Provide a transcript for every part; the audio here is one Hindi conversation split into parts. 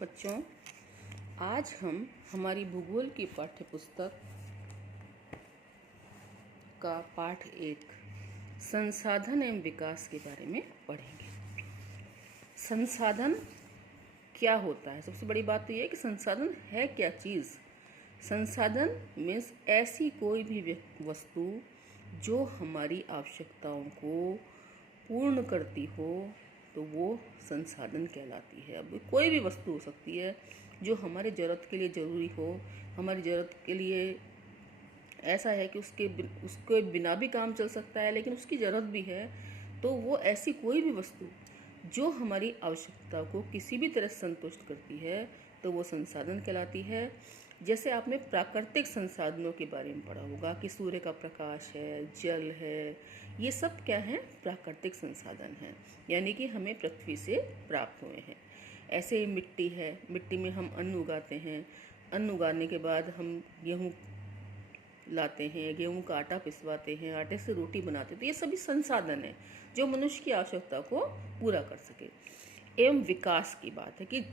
बच्चों, आज हम हमारी भूगोल की पाठ्यपुस्तक का पाठ 1 संसाधन एवं विकास के बारे में पढ़ेंगे। संसाधन क्या होता है? सबसे बड़ी बात तो यह है कि संसाधन है क्या चीज़। संसाधन मीन्स ऐसी कोई भी वस्तु जो हमारी आवश्यकताओं को पूर्ण करती हो, तो वो संसाधन कहलाती है। अब कोई भी वस्तु हो सकती है जो हमारे ज़रूरत के लिए ज़रूरी हो, हमारी ज़रूरत के लिए ऐसा है कि उसके बिना भी काम चल सकता है, लेकिन उसकी ज़रूरत भी है, तो वो ऐसी कोई भी वस्तु जो हमारी आवश्यकता को किसी भी तरह से संतुष्ट करती है, तो वो संसाधन कहलाती है। जैसे आपने प्राकृतिक संसाधनों के बारे में पढ़ा होगा कि सूर्य का प्रकाश है, जल है, ये सब क्या है? प्राकृतिक संसाधन हैं, यानी कि हमें पृथ्वी से प्राप्त हुए हैं। ऐसे ही मिट्टी है, मिट्टी में हम अन्न उगाते हैं, अन्न उगाने के बाद हम गेहूँ लाते हैं, गेहूं का आटा पिसवाते हैं, आटे से रोटी बनाते हैं, तो ये सभी संसाधन हैं जो मनुष्य की आवश्यकता को पूरा कर सके। एवं विकास की बात है कि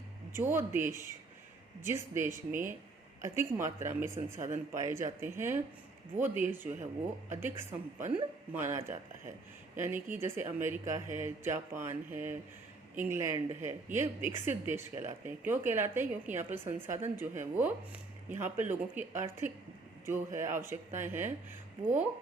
जिस देश में अधिक मात्रा में संसाधन पाए जाते हैं, वो देश जो है वो अधिक संपन्न माना जाता है। यानी कि जैसे अमेरिका है, जापान है, इंग्लैंड है, ये विकसित देश कहलाते हैं। क्यों कहलाते हैं? क्योंकि यहाँ पर संसाधन जो है वो यहाँ पे लोगों की आर्थिक जो है आवश्यकताएं हैं वो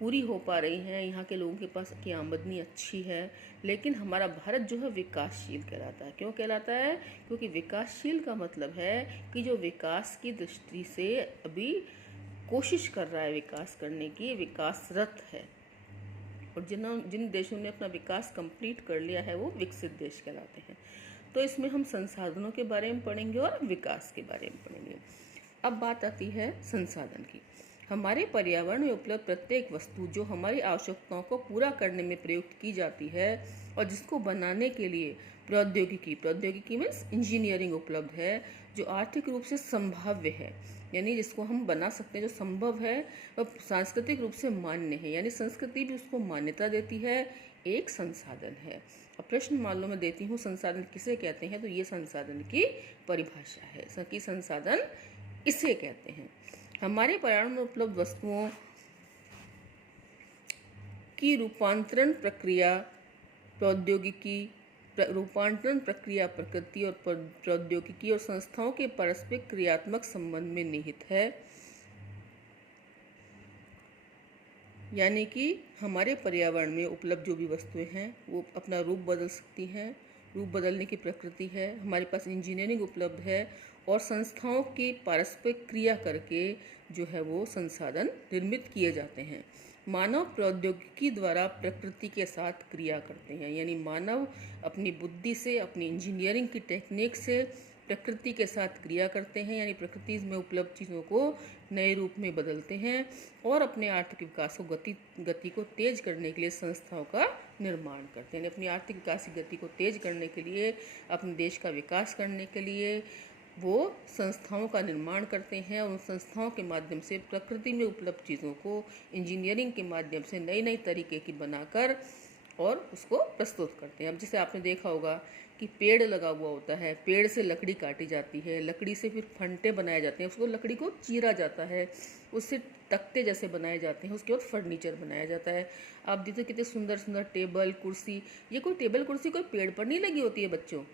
पूरी हो पा रही हैं, यहाँ के लोगों के पास की आमदनी अच्छी है। लेकिन हमारा भारत जो है विकासशील कहलाता है। क्यों कहलाता है? क्योंकि विकासशील का मतलब है कि जो विकास की दृष्टि से अभी कोशिश कर रहा है विकास करने की, विकासरत है। और जिन देशों ने अपना विकास कंप्लीट कर लिया है वो विकसित देश कहलाते हैं। तो इसमें हम संसाधनों के बारे में पढ़ेंगे और विकास के बारे में पढ़ेंगे। अब बात आती है संसाधन की। हमारे पर्यावरण में उपलब्ध प्रत्येक वस्तु जो हमारी आवश्यकताओं को पूरा करने में प्रयुक्त की जाती है और जिसको बनाने के लिए प्रौद्योगिकी मीन्स इंजीनियरिंग उपलब्ध है, जो आर्थिक रूप से संभाव्य है, यानी जिसको हम बना सकते हैं, जो संभव है, और सांस्कृतिक रूप से मान्य है, यानी संस्कृति भी उसको मान्यता देती है, एक संसाधन है। अब प्रश्न मान लो मैं देती हूँ संसाधन किसे कहते हैं, तो ये संसाधन की परिभाषा है कि संसाधन इसे कहते हैं। हमारे पर्यावरण में उपलब्ध वस्तुओं की रूपांतरण प्रक्रिया प्रकृति और प्रौद्योगिकी और संस्थाओं के पारस्परिक क्रियात्मक संबंध में निहित है। यानी कि हमारे पर्यावरण में उपलब्ध जो भी वस्तुएं हैं वो अपना रूप बदल सकती हैं, रूप बदलने की प्रकृति है। हमारे पास इंजीनियरिंग उपलब्ध है और संस्थाओं की पारस्परिक क्रिया करके जो है वो संसाधन निर्मित किए जाते हैं। मानव प्रौद्योगिकी द्वारा प्रकृति के साथ क्रिया करते हैं, यानी मानव अपनी बुद्धि से, अपनी इंजीनियरिंग की टेक्निक से प्रकृति के साथ क्रिया करते हैं, यानी प्रकृति में उपलब्ध चीज़ों को नए रूप में बदलते हैं और अपने आर्थिक विकास को गति को तेज करने के लिए संस्थाओं का निर्माण करते हैं। अपनी आर्थिक विकास की गति को तेज करने के लिए, अपने देश का विकास करने के लिए वो संस्थाओं का निर्माण करते हैं और उन संस्थाओं के माध्यम से प्रकृति में उपलब्ध चीज़ों को इंजीनियरिंग के माध्यम से नई नई तरीके की बनाकर और उसको प्रस्तुत करते हैं। अब जैसे आपने देखा होगा कि पेड़ लगा हुआ होता है, पेड़ से लकड़ी काटी जाती है, लकड़ी से फिर फंटे बनाए जाते हैं, उसको लकड़ी को चीरा जाता है, उससे तख्ते जैसे बनाए जाते हैं, उसके बाद फर्नीचर बनाया जाता है। आप देखते कितने सुंदर सुंदर टेबल कुर्सी, ये कोई टेबल कुर्सी कोई पेड़ पर नहीं लगी होती है बच्चों,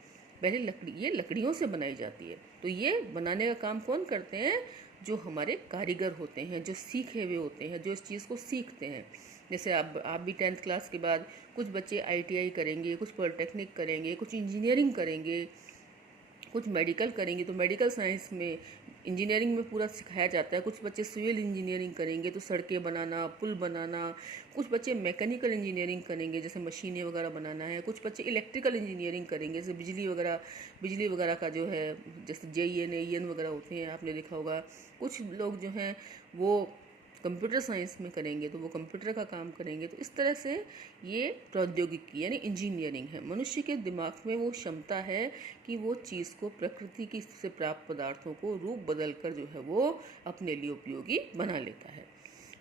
पहले ये लकड़ियों से बनाई जाती है। तो ये बनाने का काम कौन करते हैं? जो हमारे कारीगर होते हैं, जो सीखे हुए होते हैं, जो इस चीज़ को सीखते हैं। जैसे आप भी 10th क्लास के बाद कुछ बच्चे ITI करेंगे, कुछ पॉलिटेक्निक करेंगे, कुछ इंजीनियरिंग करेंगे, कुछ मेडिकल करेंगे, तो मेडिकल साइंस में इंजीनियरिंग में पूरा सिखाया जाता है। कुछ बच्चे सिविल इंजीनियरिंग करेंगे तो सड़कें बनाना, पुल बनाना। कुछ बच्चे मैकेनिकल इंजीनियरिंग करेंगे, जैसे मशीनें वगैरह बनाना है। कुछ बच्चे इलेक्ट्रिकल इंजीनियरिंग करेंगे, जैसे बिजली वगैरह का जो है, जैसे JEN AEN वगैरह होते हैं, आपने देखा होगा। कुछ लोग जो हैं वो कंप्यूटर साइंस में करेंगे तो वो कंप्यूटर का काम करेंगे। तो इस तरह से ये प्रौद्योगिकी यानी इंजीनियरिंग है। मनुष्य के दिमाग में वो क्षमता है कि वो चीज़ को प्रकृति की से प्राप्त पदार्थों को रूप बदल कर जो है वो अपने लिए उपयोगी बना लेता है।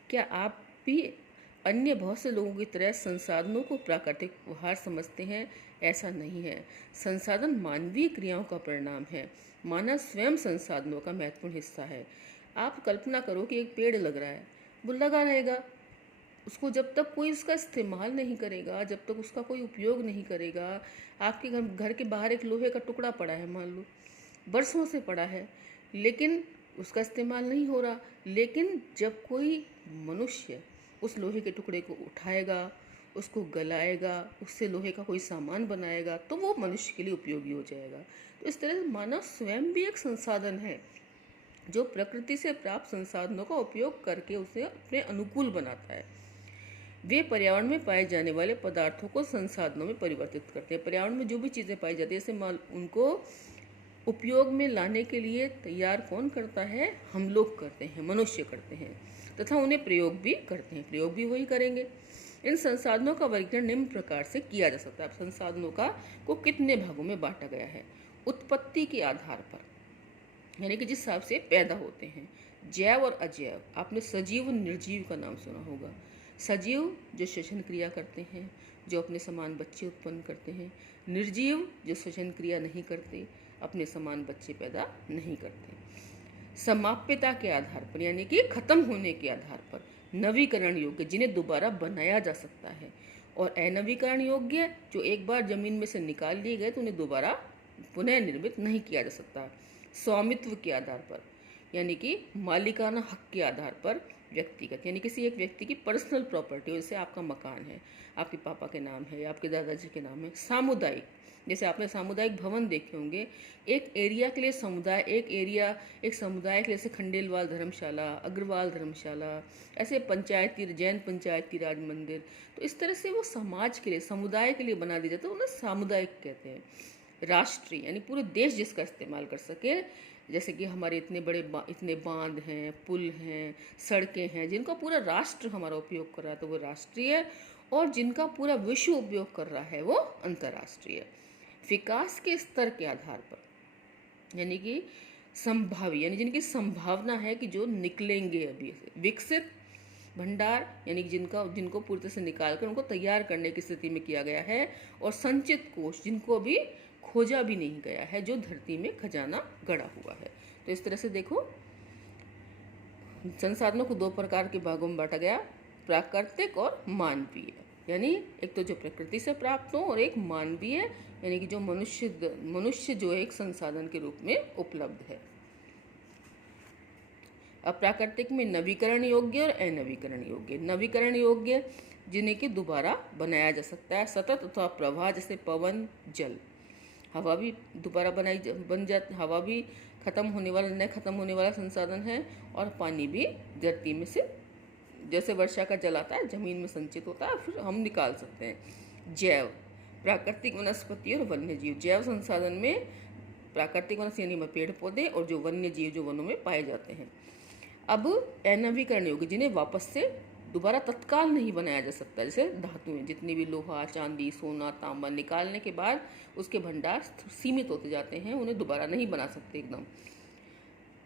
क्या आप भी अन्य बहुत से लोगों की तरह संसाधनों को प्राकृतिक उपहार समझते हैं, ऐसा नहीं है। संसाधन मानवीय क्रियाओं का परिणाम है। मानव स्वयं संसाधनों का महत्वपूर्ण हिस्सा है। आप कल्पना करो कि एक पेड़ लग रहा है, वो लगा रहेगा, उसको जब तक कोई उसका इस्तेमाल नहीं करेगा, जब तक उसका कोई उपयोग नहीं करेगा। आपके घर के बाहर एक लोहे का टुकड़ा पड़ा है, मान लो बरसों से पड़ा है, लेकिन उसका इस्तेमाल नहीं हो रहा। लेकिन जब कोई मनुष्य उस लोहे के टुकड़े को उठाएगा, उसको गलाएगा, उससे लोहे का कोई सामान बनाएगा, तो वो मनुष्य के लिए उपयोगी हो जाएगा। तो इस तरह मानव स्वयं भी एक संसाधन है जो प्रकृति से प्राप्त संसाधनों का उपयोग करके उसे अपने अनुकूल बनाता है। वे पर्यावरण में पाए जाने वाले पदार्थों को संसाधनों में परिवर्तित करते हैं। पर्यावरण में जो भी चीज़ें पाई जाती है, जैसे उनको उपयोग में लाने के लिए तैयार कौन करता है? हम लोग करते हैं, मनुष्य करते हैं, तथा उन्हें प्रयोग भी करते हैं, प्रयोग भी वही करेंगे। इन संसाधनों का वर्गीकरण निम्न प्रकार से किया जा सकता है। संसाधनों को कितने भागों में बांटा गया है? उत्पत्ति के आधार पर, यानी कि जिस हिसाब से पैदा होते हैं। जैव और अजैव, आपने सजीव और निर्जीव का नाम सुना होगा। सजीव जो श्वसन क्रिया करते हैं, जो अपने समान बच्चे उत्पन्न करते हैं। निर्जीव जो श्वसन क्रिया नहीं करते, अपने समान बच्चे पैदा नहीं करते। समाप्यता के आधार पर, यानी कि खत्म होने के आधार पर। नवीकरण योग्य, जिन्हें दोबारा बनाया जा सकता है। और अनवीकरण योग्य, जो एक बार जमीन में से निकाल लिए गए तो उन्हें दोबारा पुनः निर्मित नहीं किया जा सकता। स्वामित्व के आधार पर, यानी कि मालिकाना हक के आधार पर। व्यक्तिगत, यानी किसी एक व्यक्ति की पर्सनल प्रॉपर्टी, जैसे आपका मकान है, आपके पापा के नाम है या आपके दादाजी के नाम है। सामुदायिक, जैसे आपने सामुदायिक भवन देखे होंगे, एक एरिया के लिए समुदाय, एक समुदाय के लिए, जैसे खंडेलवाल धर्मशाला, अग्रवाल धर्मशाला, ऐसे पंचायती, जैन पंचायती राज मंदिर। तो इस तरह से वो समाज के लिए, समुदाय के लिए बना दिया जाता है, उन्हें सामुदायिक कहते हैं। राष्ट्रीय, यानी पूरे देश जिसका इस्तेमाल कर सके, जैसे कि हमारे इतने बांध हैं, पुल हैं, सड़कें हैं, जिनका पूरा राष्ट्र हमारा उपयोग कर रहा है तो वो राष्ट्रीय, और जिनका पूरा विश्व उपयोग कर रहा है वो अंतर्राष्ट्रीय। विकास के स्तर के आधार पर, यानी कि संभावी, यानी जिनकी संभावना है कि जो निकलेंगे अभी से। विकसित भंडार, यानी कि जिनको पूरी तरह से निकाल कर उनको तैयार करने की स्थिति में किया गया है। और संचित कोष, जिनको अभी खोजा भी नहीं गया है, जो धरती में खजाना गड़ा हुआ है। तो इस तरह से देखो, संसाधनों को दो प्रकार के भागों में बांटा गया, प्राकृतिक और मानवीय। यानी एक तो जो प्रकृति से प्राप्त हो, और एक मानवीय, यानी कि जो मनुष्य जो एक संसाधन के रूप में उपलब्ध है। अब प्राकृतिक में नवीकरण योग्य और अनवीकरण योग्य। नवीकरण योग्य, जिन्हें कि दोबारा बनाया जा सकता है। सतत अथवा प्रवाह, जैसे पवन, जल। हवा भी दोबारा हवा भी खत्म होने वाला संसाधन है। और पानी भी धरती में से, जैसे वर्षा का जल आता है, जमीन में संचित होता है, फिर हम निकाल सकते हैं। जैव, प्राकृतिक वनस्पति और वन्य जीव। जैव संसाधन में प्राकृतिक वनस्पति, यानी पेड़ पौधे, और जो वन्य जीव जो वनों में पाए जाते हैं। अब अनवीकरण योग्य, जिन्हें वापस से दोबारा तत्काल नहीं बनाया जा सकता, जैसे धातुएं, जितनी भी लोहा, चांदी, सोना, तांबा निकालने के बाद उसके भंडार सीमित होते जाते हैं, उन्हें दोबारा नहीं बना सकते एकदम।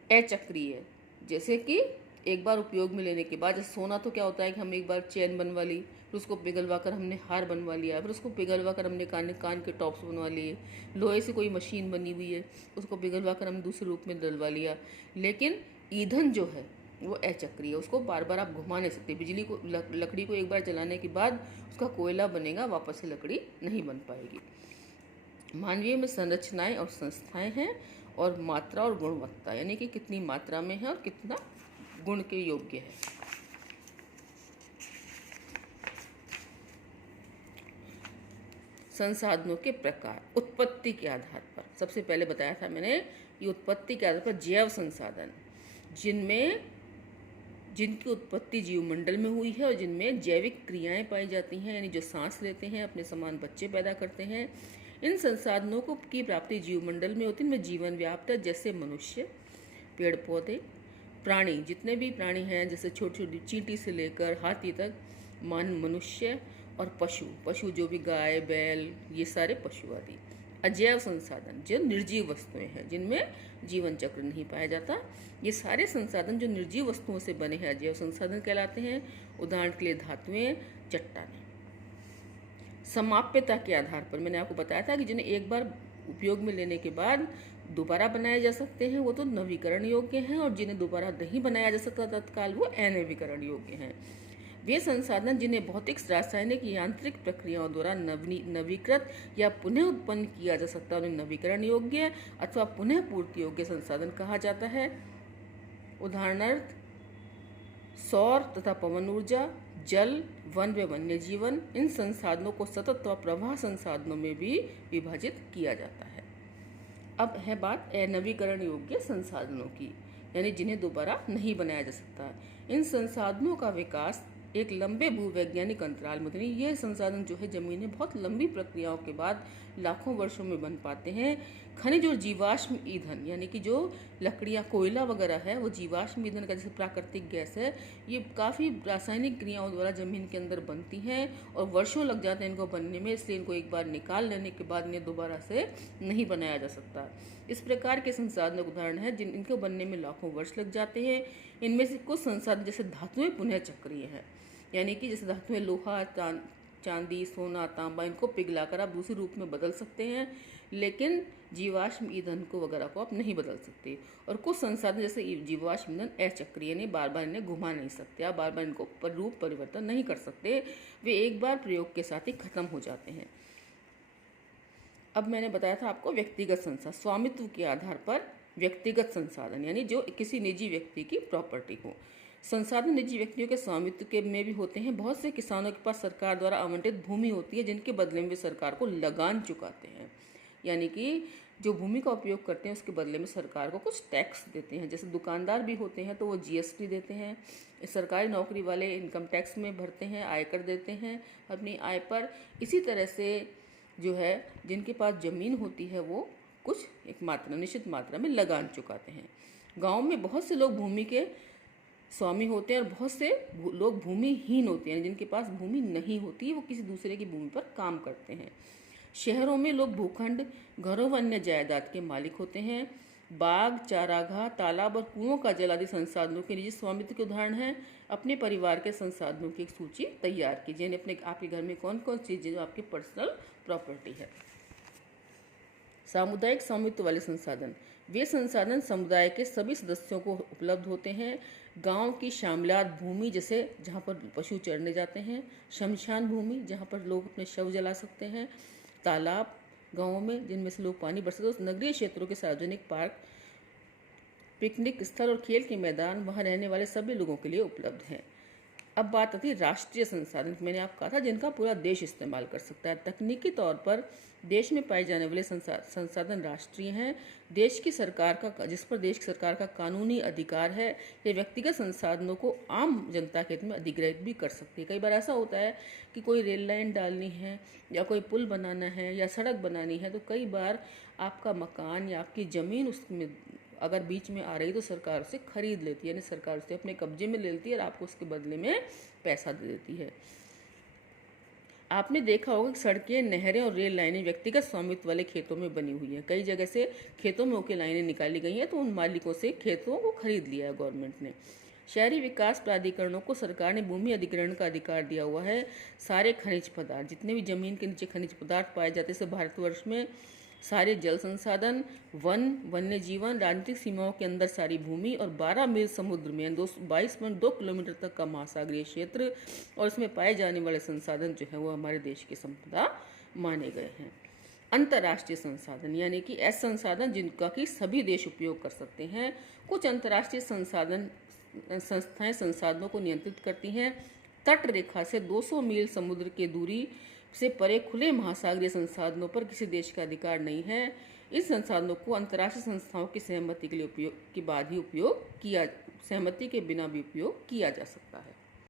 अचक्रीय, जैसे कि एक बार उपयोग में लेने के बाद, जैसे सोना तो क्या होता है कि हम एक बार चैन बनवा ली, फिर उसको पिघलवा कर हमने हार बनवा लिया, फिर उसको पिघलवा कर हमने कान के टॉप्स बनवा लिए। लोहे से कोई मशीन बनी हुई है, उसको पिघलवा कर हम दूसरे रूप में डलवा लिया। लेकिन ईंधन जो है वो अचक्रीय, उसको बार बार आप घुमा नहीं सकते। लकड़ी को एक बार जलाने के बाद उसका कोयला बनेगा, वापस से लकड़ी नहीं बन पाएगी। मानवीय में संरचनाएं और संस्थाएं हैं, और मात्रा और गुणवत्ता, यानी कि कितनी मात्रा में है और कितना गुण के योग्य है। संसाधनों के प्रकार, उत्पत्ति के आधार पर। सबसे पहले बताया था मैंने, ये उत्पत्ति के आधार पर जैव संसाधन, जिनकी उत्पत्ति जीवमंडल में हुई है और जिनमें जैविक क्रियाएं पाई जाती हैं, यानी जो सांस लेते हैं, अपने समान बच्चे पैदा करते हैं। इन संसाधनों की प्राप्ति जीवमंडल में होती है, इनमें जीवन व्याप्त है, जैसे मनुष्य, पेड़ पौधे, प्राणी, जितने भी प्राणी हैं, जैसे छोटी छोटी चींटी से लेकर हाथी तक, मनुष्य, और पशु जो भी गाय, बैल, ये सारे पशु आदि। अजैव संसाधन जो निर्जीव वस्तुएं हैं जिनमें जीवन चक्र नहीं पाया जाता, ये सारे संसाधन जो निर्जीव वस्तुओं से बने हैं अजैव संसाधन कहलाते हैं। उदाहरण के लिए धातुएं, चट्टानें। समाप्यता के आधार पर मैंने आपको बताया था कि जिन्हें एक बार उपयोग में लेने के बाद दोबारा बनाए जा सकते हैं वो तो नवीकरण योग्य हैं, और जिन्हें दोबारा नहीं बनाया जा सकता तत्काल वो अनवीकरण योग्य हैं। वे संसाधन जिन्हें भौतिक, रासायनिक, यांत्रिक प्रक्रियाओं द्वारा नवीकृत या पुनः उत्पन्न किया जा सकता है उन्हें नवीकरण योग्य अथवा पुनः पूर्ति योग्य संसाधन कहा जाता है। उदाहरणार्थ सौर तथा पवन ऊर्जा, जल, वन व वन्य जीवन, इन संसाधनों को सतत व प्रवाह संसाधनों में भी विभाजित किया जाता है। अब है बात अनवीकरण योग्य संसाधनों की, यानी जिन्हें दोबारा नहीं बनाया जा सकता। इन संसाधनों का विकास एक लंबे भूवैज्ञानिक अंतराल में, ये संसाधन जो है जमीन में बहुत लंबी प्रक्रियाओं के बाद लाखों वर्षों में बन पाते हैं। खनिज और जीवाश्म ईंधन, यानी कि जो लकड़ियाँ, कोयला वगैरह है, वो जीवाश्म ईंधन का जैसे प्राकृतिक गैस है, ये काफ़ी रासायनिक क्रियाओं द्वारा जमीन के अंदर बनती हैं और वर्षों लग जाते हैं इनको बनने में, इसलिए इनको एक बार निकाल लेने के बाद इन्हें दोबारा से नहीं बनाया जा सकता। इस प्रकार के संसाधनों के उदाहरण है जिन इनको बनने में लाखों वर्ष लग जाते हैं। इनमें से कुछ संसाधन जैसे धातुएं पुनः चक्रीय हैं, यानी कि जैसे धातुएं लोहा, चांदी, सोना, तांबा, इनको पिघलाकर आप दूसरे रूप में बदल सकते हैं, लेकिन जीवाश्म ईंधन को वगैरह को आप नहीं बदल सकते। और कुछ संसाधन जैसे जीवाश्म ईंधन अचक्रीय, यानी बार बार इन्हें घुमा नहीं सकते, आप बार बार इनको रूप परिवर्तन नहीं कर सकते, वे एक बार प्रयोग के साथ ही खत्म हो जाते हैं। अब मैंने बताया था आपको व्यक्तिगत संसाधन, स्वामित्व के आधार पर व्यक्तिगत संसाधन, यानी जो किसी निजी व्यक्ति की प्रॉपर्टी हो। संसाधन निजी व्यक्तियों के स्वामित्व के में भी होते हैं। बहुत से किसानों के पास सरकार द्वारा आवंटित भूमि होती है जिनके बदले में वे सरकार को लगान चुकाते हैं, यानी कि जो भूमि का उपयोग करते हैं उसके बदले में सरकार को कुछ टैक्स देते हैं। जैसे दुकानदार भी होते हैं तो वो जीएसटी देते हैं, सरकारी नौकरी वाले इनकम टैक्स में भरते हैं, आयकर देते हैं अपनी आय पर। इसी तरह से जो है जिनके पास ज़मीन होती है वो कुछ एक मात्रा, निश्चित मात्रा में लगान चुकाते हैं। गाँव में बहुत से लोग भूमि के स्वामी होते हैं और बहुत से लोग भूमिहीन होते हैं, जिनके पास भूमि नहीं होती, वो किसी दूसरे की भूमि पर काम करते हैं। शहरों में लोग भूखंड, घरों व अन्य जायदाद के मालिक होते हैं। बाग, चारागाह, तालाब और कुओं का जल आदि संसाधनों के निजी स्वामित्व के उदाहरण हैं। अपने परिवार के संसाधनों की एक सूची तैयार कीजिए, यानी अपने आपके घर में कौन कौन चीज़ें जो आपकी पर्सनल प्रॉपर्टी है। सामुदायिक स्वामित्व वाले संसाधन, वे संसाधन समुदाय के सभी सदस्यों को उपलब्ध होते हैं। गांव की शामलात भूमि, जैसे जहां पर पशु चरने जाते हैं, शमशान भूमि जहां पर लोग अपने शव जला सकते हैं, तालाब गांवों में जिनमें से लोग पानी भर सकते हैं, नगरीय क्षेत्रों के सार्वजनिक पार्क, पिकनिक स्थल और खेल के मैदान वहां रहने वाले सभी लोगों के लिए उपलब्ध हैं। अब बात आती है राष्ट्रीय संसाधन, मैंने आपको कहा था जिनका पूरा देश इस्तेमाल कर सकता है। तकनीकी तौर पर देश में पाए जाने वाले संसाधन राष्ट्रीय हैं। देश की सरकार का, जिस पर देश की सरकार का कानूनी अधिकार है, ये व्यक्तिगत संसाधनों को आम जनता के हित में अधिग्रहित भी कर सकती है। कई बार ऐसा होता है कि कोई रेल लाइन डालनी है या कोई पुल बनाना है या सड़क बनानी है, तो कई बार आपका मकान या आपकी ज़मीन उसमें अगर बीच में आ रही तो सरकार उसे खरीद लेती है, यानी सरकार उसे अपने कब्जे में ले लेती है और आपको उसके बदले में पैसा दे देती है। आपने देखा होगा कि सड़कें, नहरें और रेल लाइनें व्यक्तिगत स्वामित्व वाले खेतों में बनी हुई हैं। कई जगह से खेतों में होकर लाइनें निकाली गई हैं, तो उन मालिकों से खेतों को खरीद लिया है गवर्नमेंट ने। शहरी विकास प्राधिकरणों को सरकार ने भूमि अधिग्रहण का अधिकार दिया हुआ है। सारे खनिज पदार्थ, जितने भी जमीन के नीचे खनिज पदार्थ पाए जाते हैं, जैसे भारतवर्ष में सारे जल संसाधन, वन, वन्य जीवन, राजनीतिक सीमाओं के अंदर सारी भूमि और 12 मील समुद्र में 22.2 किलोमीटर तक का महासागरीय क्षेत्र और इसमें पाए जाने वाले संसाधन जो है वो हमारे देश की संपदा माने गए हैं। अंतर्राष्ट्रीय संसाधन, यानी कि ऐसे संसाधन जिनका कि सभी देश उपयोग कर सकते हैं। कुछ अंतर्राष्ट्रीय संस्थाएं संसाधनों को नियंत्रित करती हैं। तट रेखा से 200 मील समुद्र की दूरी से परे खुले महासागरीय संसाधनों पर किसी देश का अधिकार नहीं है। इस संसाधनों को अंतर्राष्ट्रीय संस्थाओं की सहमति के लिए सहमति के बिना भी उपयोग किया जा सकता है।